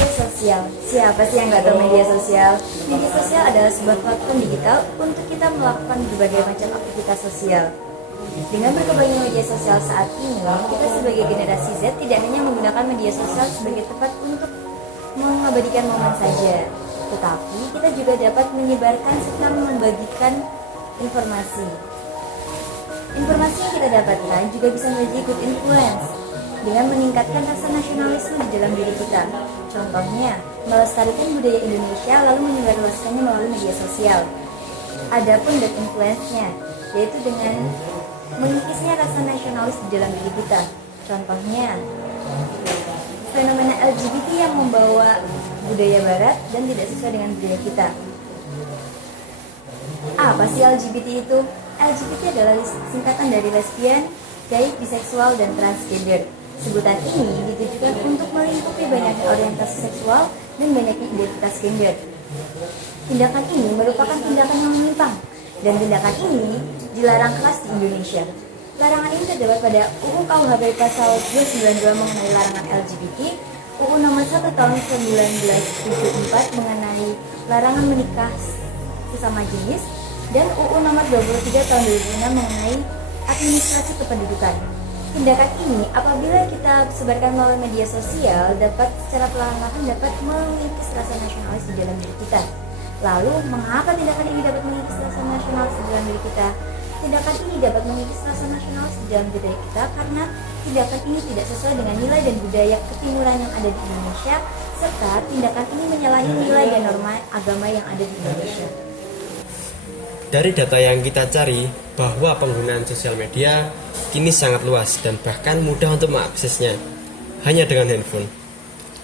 Media sosial. Siapa sih yang nggak tahu media sosial? Media sosial adalah sebuah platform digital untuk kita melakukan berbagai macam aktivitas sosial. Dengan berkembangnya media sosial saat ini, kita sebagai generasi Z tidak hanya menggunakan media sosial sebagai tempat untuk mengabadikan momen saja, tetapi kita juga dapat menyebarkan serta membagikan informasi. Informasi yang kita dapatkan juga bisa menjadi good influence dengan meningkatkan rasa nasionalisme di dalam diri kita. Contohnya, melestarikan budaya Indonesia lalu menyebarluaskannya melalui media sosial. Adapun bad influence-nya, yaitu dengan mengikisnya rasa nasionalis di dalam diri kita. Contohnya, fenomena LGBT yang membawa budaya barat dan tidak sesuai dengan budaya kita. Apa sih LGBT itu? LGBT adalah singkatan dari lesbian, gay, biseksual, dan transgender. Sebutan ini ditujukan untuk melingkupi banyaknya orientasi seksual dan banyaknya identitas gender. Tindakan ini merupakan tindakan yang menyimpang, dan tindakan ini dilarang keras di Indonesia. Larangan ini terdapat pada UU KUHP Pasal 292 mengenai larangan LGBT, UU Nomor 1 Tahun 1974 mengenai larangan menikah sesama jenis, dan UU Nomor 23 Tahun 2006 mengenai administrasi kependudukan. Tindakan ini apabila kita sebarkan melalui media sosial dapat secara perlahan-lahan dapat mengikis rasa nasionalis di dalam diri kita. Lalu, mengapa tindakan ini dapat mengikis rasa nasionalis di dalam diri kita? Tindakan ini dapat mengikis rasa nasionalis di dalam diri kita karena tindakan ini tidak sesuai dengan nilai dan budaya ketimuran yang ada di Indonesia, serta tindakan ini menyalahi nilai dan norma agama yang ada di Indonesia. Dari data yang kita cari, bahwa penggunaan sosial media kini sangat luas dan bahkan mudah untuk mengaksesnya hanya dengan handphone.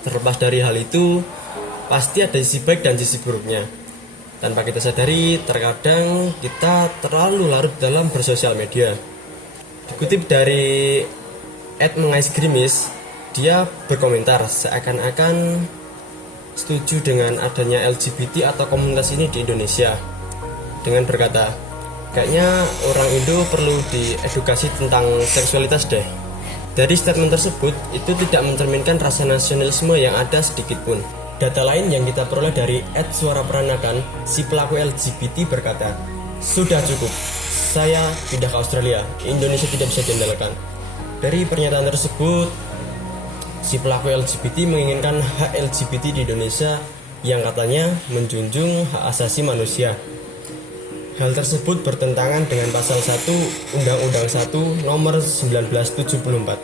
Terlepas dari hal itu, pasti ada sisi baik dan sisi buruknya. Tanpa kita sadari, terkadang kita terlalu larut dalam bersosial media. Dikutip dari @mengais-grimis, dia berkomentar seakan-akan setuju dengan adanya LGBT atau komunitas ini di Indonesia, dengan berkata, kayaknya orang Indo perlu diedukasi tentang seksualitas deh. Dari statement tersebut, itu tidak mencerminkan rasa nasionalisme yang ada sedikit pun. Data lain yang kita peroleh dari @suaraperanakan, si pelaku LGBT berkata, sudah cukup, saya pindah ke Australia, Indonesia tidak bisa diandalkan. Dari pernyataan tersebut, si pelaku LGBT menginginkan hak LGBT di Indonesia yang katanya menjunjung hak asasi manusia. Hal tersebut bertentangan dengan pasal 1 Undang-Undang 1 Nomor 1974.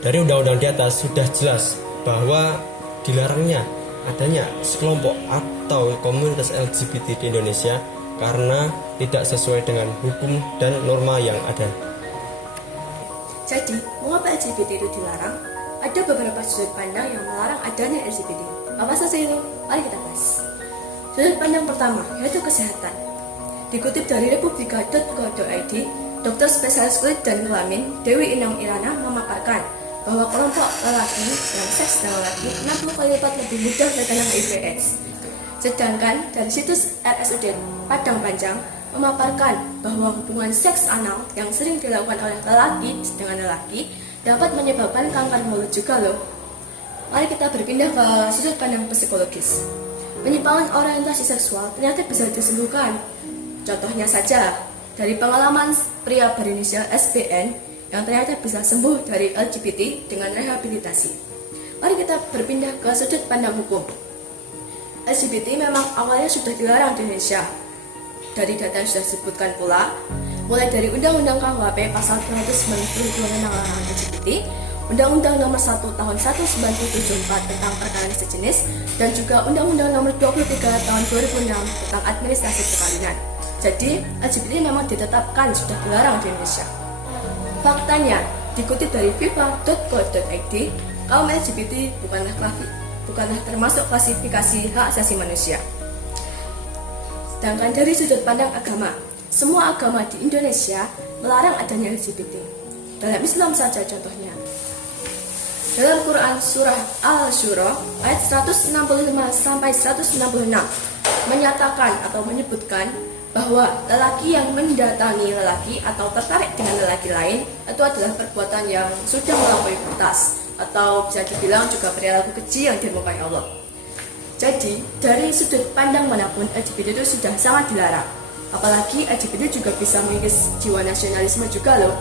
Dari undang-undang di atas sudah jelas bahwa dilarangnya adanya sekelompok atau komunitas LGBT di Indonesia karena tidak sesuai dengan hukum dan norma yang ada. Jadi, mengapa LGBT itu dilarang? Ada beberapa sudut pandang yang melarang adanya LGBT. Apa saja itu? Mari kita bahas. Sudut pandang pertama yaitu kesehatan. Dikutip dari republika.co.id, dokter spesialis kulit dan kelamin Dewi Inam Irana memaparkan bahwa kelompok lelaki yang seks dengan lelaki 60 kali lipat lebih mudah terkena HIV/AIDS. Sedangkan dari situs RSUD Padang Panjang memaparkan bahwa hubungan seks anal yang sering dilakukan oleh lelaki dengan lelaki dapat menyebabkan kanker mulut juga loh. Mari kita berpindah ke sudut pandang psikologis. Penyimpangan orientasi seksual ternyata bisa disembuhkan. Contohnya saja, dari pengalaman pria berinisial SBN yang ternyata bisa sembuh dari LGBT dengan rehabilitasi. Mari kita berpindah ke sudut pandang hukum. LGBT memang awalnya sudah dilarang di Indonesia. Dari data yang sudah disebutkan pula, mulai dari Undang-Undang KUHP Pasal 292 tentang larangan LGBT, Undang-Undang Nomor 1 Tahun 1974 tentang perkawinan sejenis, dan juga Undang-Undang Nomor 23 Tahun 2006 tentang administrasi perkawinan. Jadi, LGBT memang ditetapkan sudah dilarang di Indonesia. Faktanya, dikutip dari fifa.co.id, kaum LGBT bukanlah termasuk klasifikasi hak asasi manusia. Sedangkan dari sudut pandang agama, semua agama di Indonesia melarang adanya LGBT. Dalam Islam saja contohnya. Dalam Quran Surah Al-Syura ayat 165-166 menyatakan atau menyebutkan bahwa lelaki yang mendatangi lelaki atau tertarik dengan lelaki lain itu adalah perbuatan yang sudah melampaui batas atau bisa dibilang juga perilaku keji yang dimurkai Allah. Jadi, dari sudut pandang manapun, LGBT itu sudah sangat dilarang. Apalagi LGBT juga bisa mengikis jiwa nasionalisme juga loh.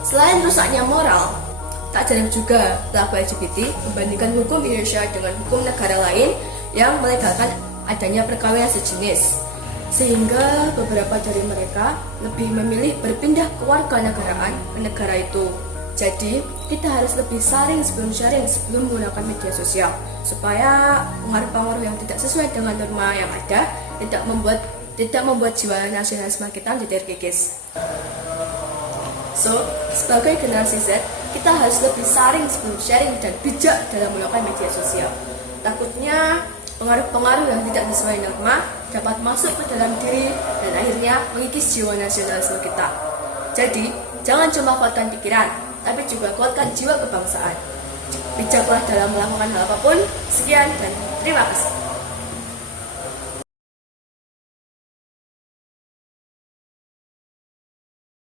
Selain rusaknya moral, tak jarang juga pelaku LGBT membandingkan hukum Indonesia dengan hukum negara lain yang melegalkan adanya perkawinan sejenis. Sehingga beberapa dari mereka lebih memilih berpindah ke warganegaraan ke negara itu. Jadi, kita harus lebih saring sebelum sharing sebelum menggunakan media sosial supaya pengaruh-pengaruh yang tidak sesuai dengan norma yang ada tidak membuat jiwa nasionalisme kita menjadi terkikis. So, sebagai generasi Z, kita harus lebih saring sebelum sharing dan bijak dalam menggunakan media sosial. Takutnya pengaruh-pengaruh yang tidak sesuai norma dapat masuk ke dalam diri dan akhirnya mengikis jiwa nasionalisme kita. Jadi, jangan cuma kuatkan pikiran, tapi juga kuatkan jiwa kebangsaan. Bijaklah dalam melakukan hal apapun. Sekian dan terima kasih.